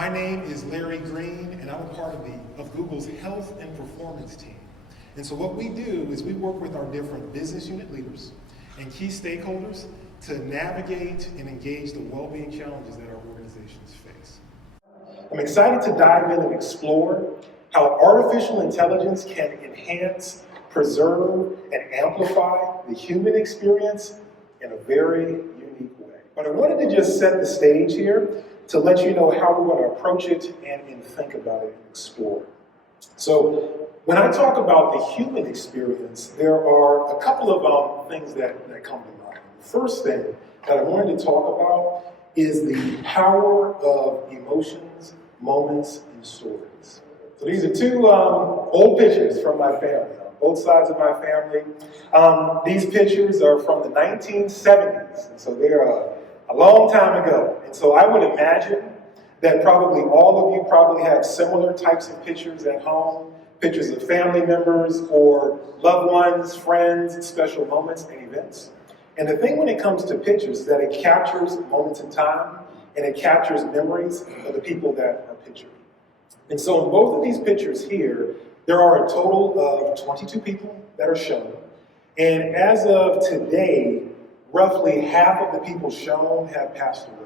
My name is Larry Green, and I'm a part of Google's health and performance team. And so what we do is we work with our different business unit leaders and key stakeholders to navigate and engage the well-being challenges that our organizations face. I'm excited to dive in and explore how artificial intelligence can enhance, preserve, and amplify the human experience in a very unique way. But I wanted to just set the stage here to let you know how we're going to approach it and think about it and explore. So when I talk about the human experience, there are a couple of things that come to mind. The first thing that I wanted to talk about is the power of emotions, moments, and stories. So these are two old pictures from my family, on both sides of my family. These pictures are from the 1970s, and so they're a long time ago. And so I would imagine that probably all of you probably have similar types of pictures at home, pictures of family members or loved ones, friends, special moments and events. And the thing when it comes to pictures is that it captures moments in time and it captures memories of the people that are pictured. And so in both of these pictures here, there are a total of 22 people that are shown. And as of today, roughly half of the people shown have passed away.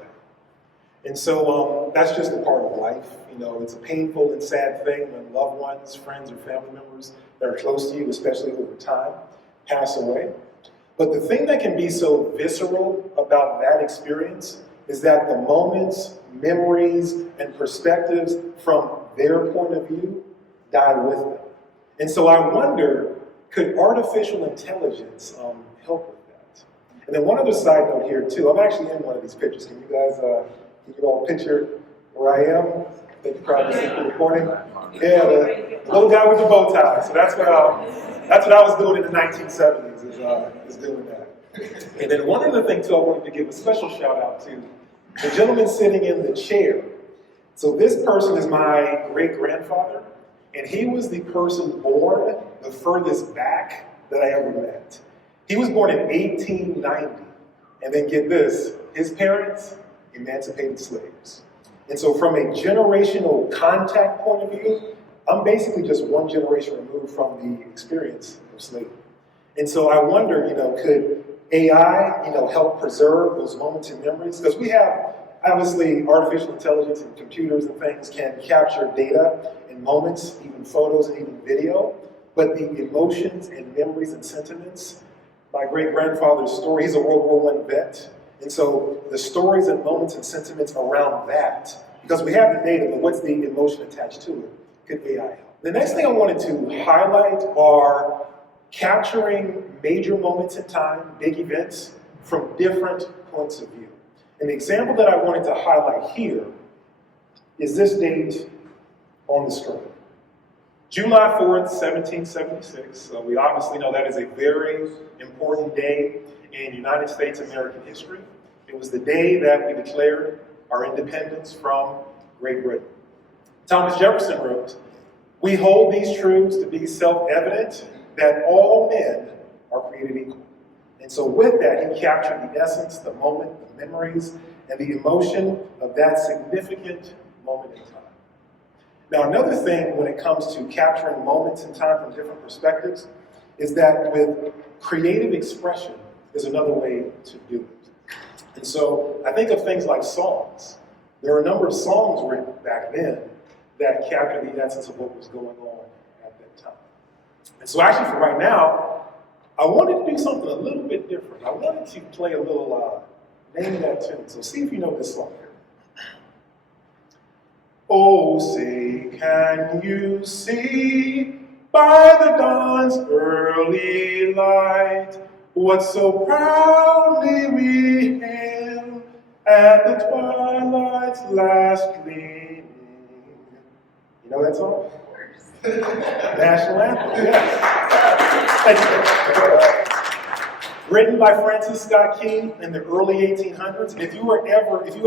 And so that's just a part of life. You know, it's a painful and sad thing when loved ones, friends, or family members that are close to you, especially over time, pass away. But the thing that can be so visceral about that experience is that the moments, memories, and perspectives from their point of view die with them. And so I wonder, could artificial intelligence help with that? And then one other side note here too, I'm actually in one of these pictures. Can you all picture where I am? I think you probably see the recording. Yeah, the little guy with the bow tie. So that's what I was doing in the 1970s, is doing that. And then one other thing too, I wanted to give a special shout out to the gentleman sitting in the chair. So this person is my great-grandfather, and he was the person born the furthest back that I ever met. He was born in 1890, and then get this, his parents, emancipated slaves. And so from a generational contact point of view, I'm basically just one generation removed from the experience of slavery. And so I wonder, could AI, help preserve those moments and memories? Because we have, obviously, artificial intelligence and computers and things can capture data and moments, even photos and even video, but the emotions and memories and sentiments, my great-grandfather's story, he's a World War I vet, and so the stories and moments and sentiments around that, because we have the data, but what's the emotion attached to it? Could AI help? The next thing I wanted to highlight are capturing major moments in time, big events, from different points of view. And the example that I wanted to highlight here is this date on the screen. July 4th, 1776. So we obviously know that is a very important day in United States American history. It was the day that we declared our independence from Great Britain. Thomas Jefferson wrote, "We hold these truths to be self-evident that all men are created equal." And so with that, he captured the essence, the moment, the memories, and the emotion of that significant moment in time. Now, another thing when it comes to capturing moments in time from different perspectives is that with creative expression is another way to do it. And so I think of things like songs. There are a number of songs written back then that capture the essence of what was going on at that time. And so actually for right now, I wanted to do something a little bit different. I wanted to play a little name that tune. So see if you know this song here. Oh, say, can you see by the dawn's early light what so proudly we hailed at the twilight's last gleaming? You know that song? National Anthem, yes. Thank you. Written by Francis Scott Key in the early 1800s. And if you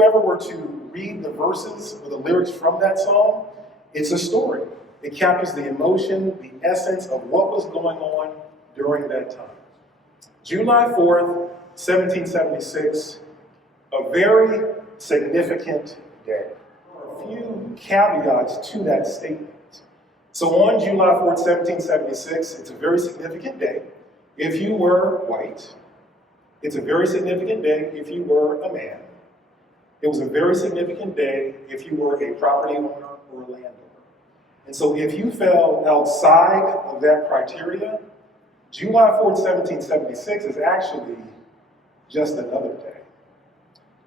ever were to read the verses or the lyrics from that song, it's a story. It captures the emotion, the essence of what was going on during that time. July 4th, 1776, a very significant day. There are a few caveats to that statement. So on July 4th, 1776, it's a very significant day if you were white. It's a very significant day if you were a man. It was a very significant day if you were a property owner or a landowner. And so if you fell outside of that criteria, July 4th, 1776 is actually just another day,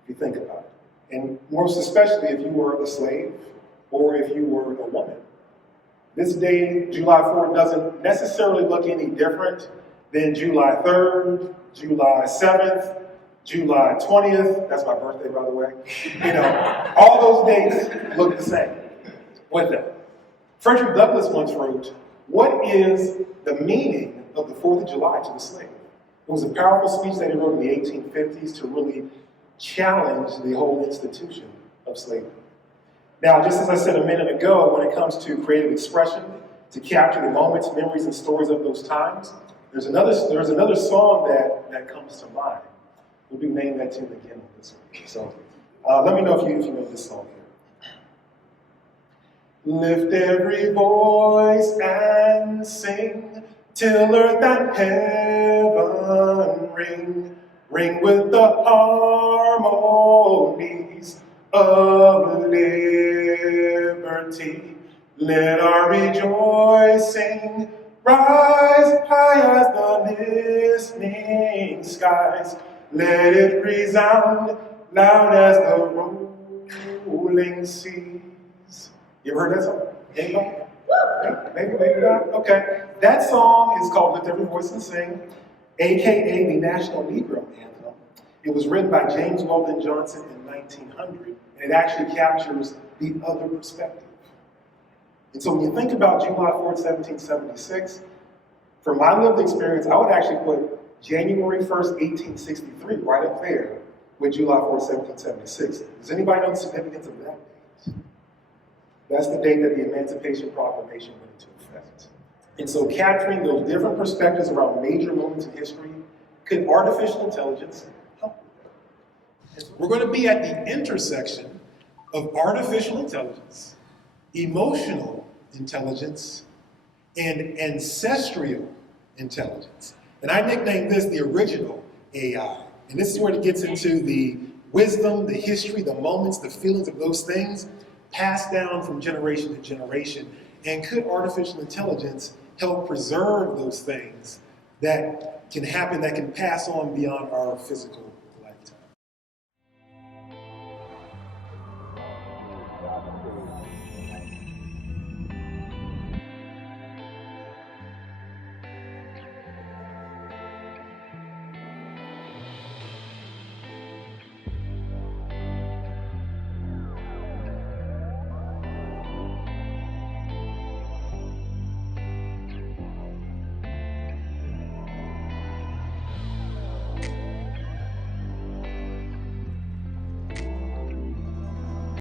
if you think about it. And most especially if you were a slave or if you were a woman. This day, July 4th, doesn't necessarily look any different than July 3rd, July 7th, July 20th, that's my birthday, by the way. You know, all those dates look the same with them. Frederick Douglass once wrote, "What is the meaning of the 4th of July to the slave?" It was a powerful speech that he wrote in the 1850s to really challenge the whole institution of slavery. Now, just as I said a minute ago, when it comes to creative expression, to capture the moments, memories, and stories of those times, there's another song that comes to mind. We'll be naming that tune again on this one. So let me know if you know this song here. Lift every voice and sing till earth and heaven ring, ring with the harmonies of liberty. Let our rejoicing rise high as the listening skies. Let it resound loud as the rolling seas. You ever heard that song? Anybody? Maybe not. Okay. That song is called Lift Every Voice and Sing, aka the National Negro Anthem. It was written by James Weldon Johnson in 1900, and it actually captures the other perspective. And so when you think about July 4th, 1776, from my lived experience, I would actually put January 1st, 1863 right up there with July 4th, 1776. Does anybody know the significance of that date? That's the date that the Emancipation Proclamation went into effect. And so capturing those different perspectives around major moments in history, could artificial intelligence help with that? We're going to be at the intersection of artificial intelligence, emotional intelligence, and ancestral intelligence. And I nicknamed this the original AI. And this is where it gets into the wisdom, the history, the moments, the feelings of those things passed down from generation to generation. And could artificial intelligence help preserve those things that can happen, that can pass on beyond our physical